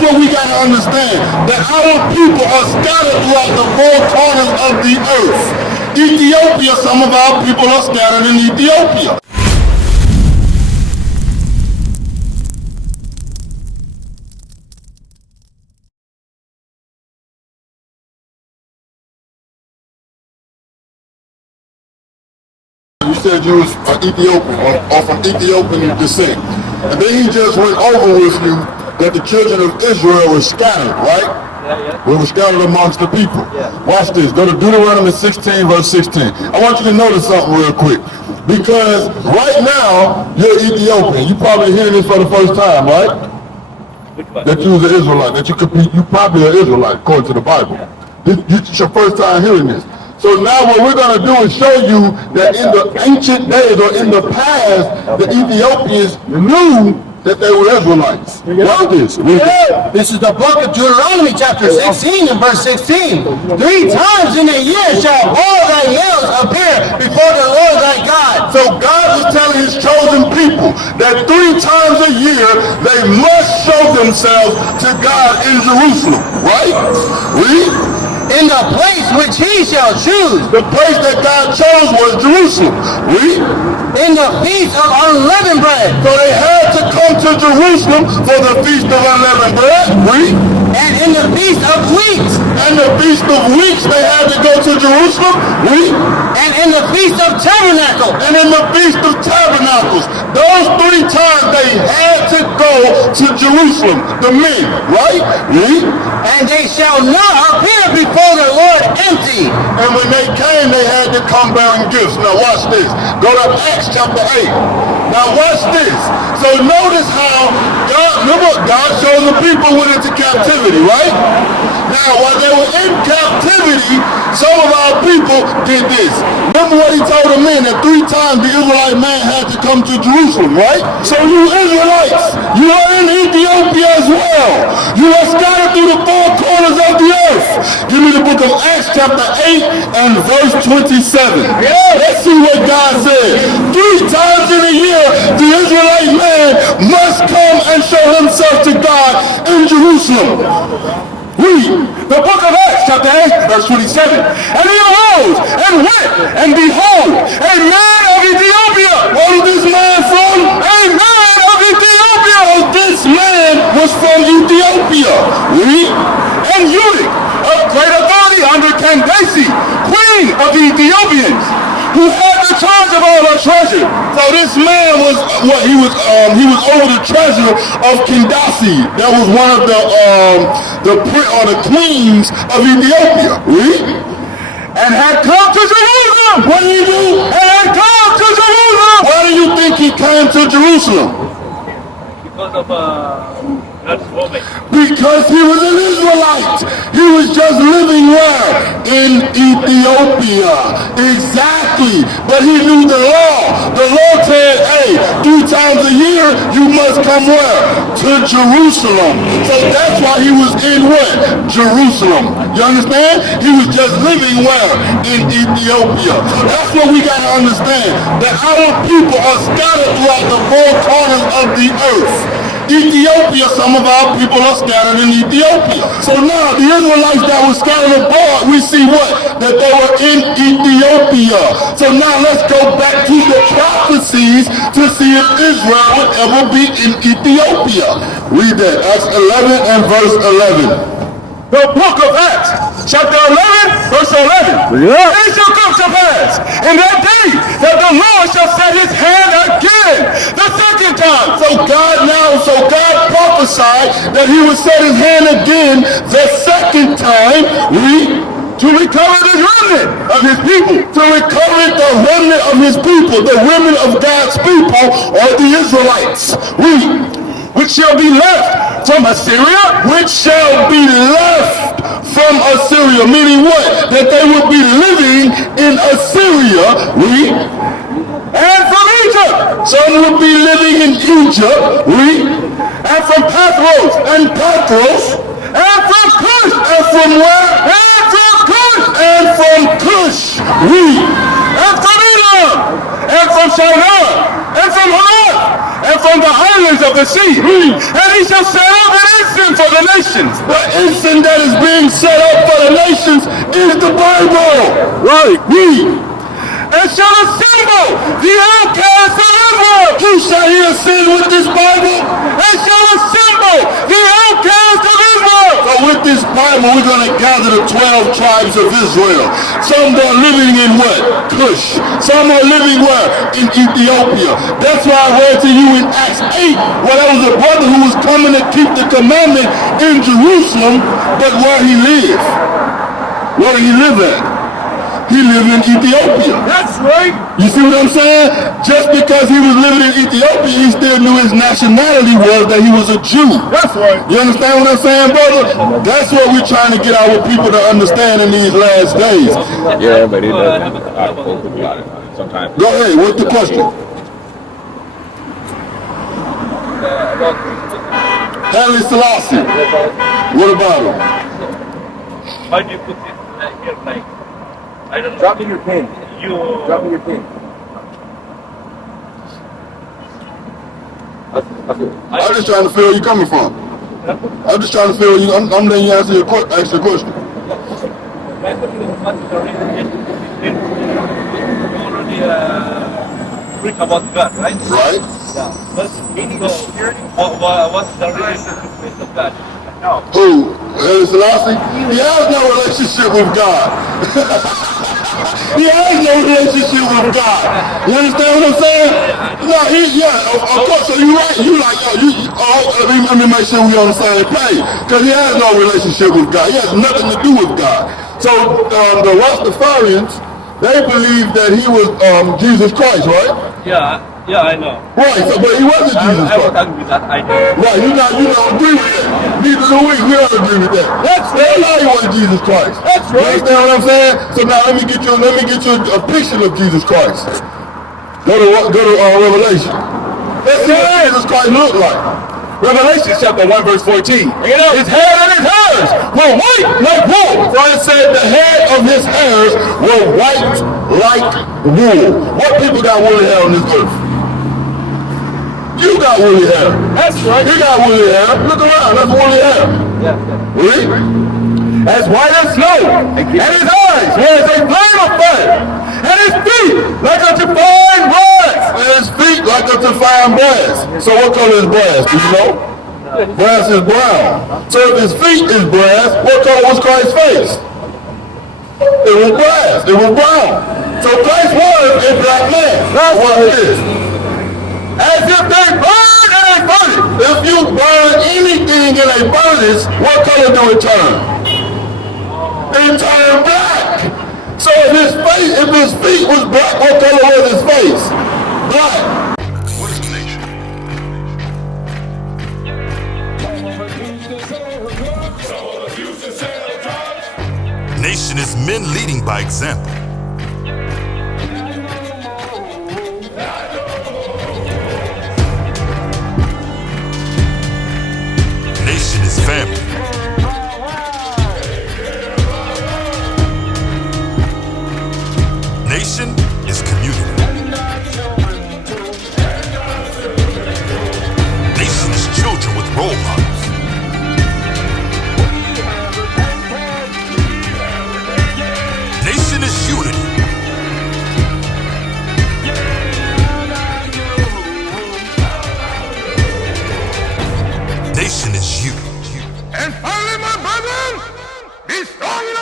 what we got to understand, that our people are scattered throughout the four corners of the earth. Ethiopia, some of our people are scattered in Ethiopia. You said you was Ethiopian or from Ethiopian descent. And then he just went over with you that the children of Israel were scattered, right? Yeah. We were scattered amongst the people. Yeah. Watch this. Go to Deuteronomy 16, verse 16. I want you to notice something real quick. Because right now, you're Ethiopian. You probably hearing this for the first time, right? That you was an Israelite. That you probably an Israelite, according to the Bible. This is your first time hearing this. So now what we're going to do is show you that in the ancient days or in the past, the Ethiopians knew that they were Israelites. Watch this. This is the book of Deuteronomy chapter 16 and verse 16. 3 times in a year shall all thy males appear before the Lord thy God. So God was telling his chosen people that 3 times a year they must show themselves to God in Jerusalem. Right? Read. In the place which he shall choose. The place that God chose was Jerusalem. Read. In the feast of unleavened bread. So they had to come to Jerusalem for the feast of unleavened bread. Read. And in the feast of weeks. And the feast of weeks they had to go to Jerusalem. Read. And in the feast of tabernacles. And in the feast of tabernacles. Those 3 times they had to go to Jerusalem. The men. Right? Read. And they shall not appear before the Lord empty. And when they came, they had to come bearing gifts. Now watch this. Go to Acts chapter 8. Now watch this. So notice how God chose the people went into captivity, right? Now while they were in captivity, some of our people did this. Remember what he told the men that 3 times the Israelite man had to come to Jerusalem, right? So you Israelites, you are in Ethiopia as well. You are scattered through the 4 corners of the earth. Give me the book of Acts chapter 8 and verse 27. Let's see what God said. 3 times in a year, the Israelite man must come and show himself to God in Jerusalem. Read the book of Acts chapter 8 verse 27. And he arose and went, and behold, a man of Ethiopia. Where was this man from? A man of Ethiopia. Oh, this man was from Ethiopia. Read. And eunuch of great authority under Candace, queen of the Ethiopians, who had the charge of all her treasure. So this man was he was over the treasure of Candace. That was one of the queens of Ethiopia. Read. And had come to Jerusalem. What did he do? And had come to Jerusalem. Why do you think he came to Jerusalem? Because of because he was an Israelite. He was just living where? In Ethiopia. Exactly. But he knew the law. The law said, hey, 3 times a year you must come where? To Jerusalem. So that's why he was in what? Jerusalem. You understand? He was just living where? In Ethiopia. So that's what we got to understand. That our people are scattered throughout the 4 corners of the earth. Ethiopia, some of our people are scattered in Ethiopia. So now the Israelites that were scattered abroad, we see what? That they were in Ethiopia. So now let's go back to the prophecies to see if Israel would ever be in Ethiopia. Read that, Acts 11 and verse 11. The book of Acts, chapter 11, verse 11. Yeah. It shall come to pass in that day that the Lord shall set his hand again the 2nd time. So God prophesied that he would set his hand again the 2nd time. To recover the remnant of his people. To recover the remnant of his people. The remnant of God's people are the Israelites. Which shall be left from Assyria. Which shall be left from Assyria. Meaning what? That they will be living in Assyria. And from Egypt. Some will be living in Egypt. And from Pathros. And from Cush. And from where? And from Cush. And from Cush. And from Elam. And from Shinar. And from Hamath. And from the islands of the sea. And he shall set up an incense for the The incense that is being set up for the nations is the Bible. Right. Read. And shall assemble the outcasts of Israel. Who shall he ascend with this Bible? And shall assemble the outcasts of Israel. So with this Bible, we're going to gather the 12 tribes of Israel. Some are living in what? Cush. Some are living where? In Ethiopia. That's why I read to you in Acts 8, where there was a brother who was coming to keep the commandment in Jerusalem, but where he lived. Where did he live at? He lived in Ethiopia. That's right. You see what I'm saying? Just because he was living in Ethiopia, he still knew his nationality was that he was a Jew. That's right. You understand what I'm saying, brother? That's what we're trying to get our people to understand in these last days. Yeah, but it doesn't. I spoke with God sometimes. Go ahead, what's the question? Haile Selassie. What about him? Why do you put it here like? I don't know. Drop me your pen. Drop me your pen. I'm just trying to feel where you're coming from. I'm just trying to feel you. I'm letting you answer your question. My question is, what is the reason you already preach about God, right? Right? Yeah. But so, what's the relationship with God? No. Who? Haile Selassie? He has no relationship with God. He has no relationship with God. You understand what I'm saying? No, of course. So you're right. You like, let me make sure we on the same page. Because he has no relationship with God. He has nothing to do with God. So the Rastafarians, they believe that he was Jesus Christ, right? Yeah, I know. Right, so, but he wasn't Jesus I would Christ. agree with that. I know. Right, you don't agree with that. Neither do we. We don't agree with that. That's They right. know he wasn't Jesus Christ. That's You right. understand what I'm saying? So now let me get you a picture of Jesus Christ. Go to Revelation. Let's see what Jesus Christ look like. Revelation chapter 1 verse 14. His hair and his hairs were white like wool. For it said the head of his hairs were white like wool. What people got woolly hair on this earth? You got woolly hair. That's right. He got woolly hair. Look around, that's woolly hair. Yeah. Read. As white as snow, and his eyes were as a flame of fire, and his feet like unto fine brass. And his feet like unto fine brass. So what color is brass? Do you know? Brass is brown. So if his feet is brass, what color was Christ's face? It was brass. It was brown. So Christ was a black man. That's what it is. As if they burn in a furnace. If you burn anything in a furnace, what color do it turn? It turned black. So if his feet was black, what color was his face? Black. What is a nation? Nation is men leading by example. Nation is family. Nation is community. Nation is children with role models. Nation is unity. Nation is you. And finally, my brethren, be strong in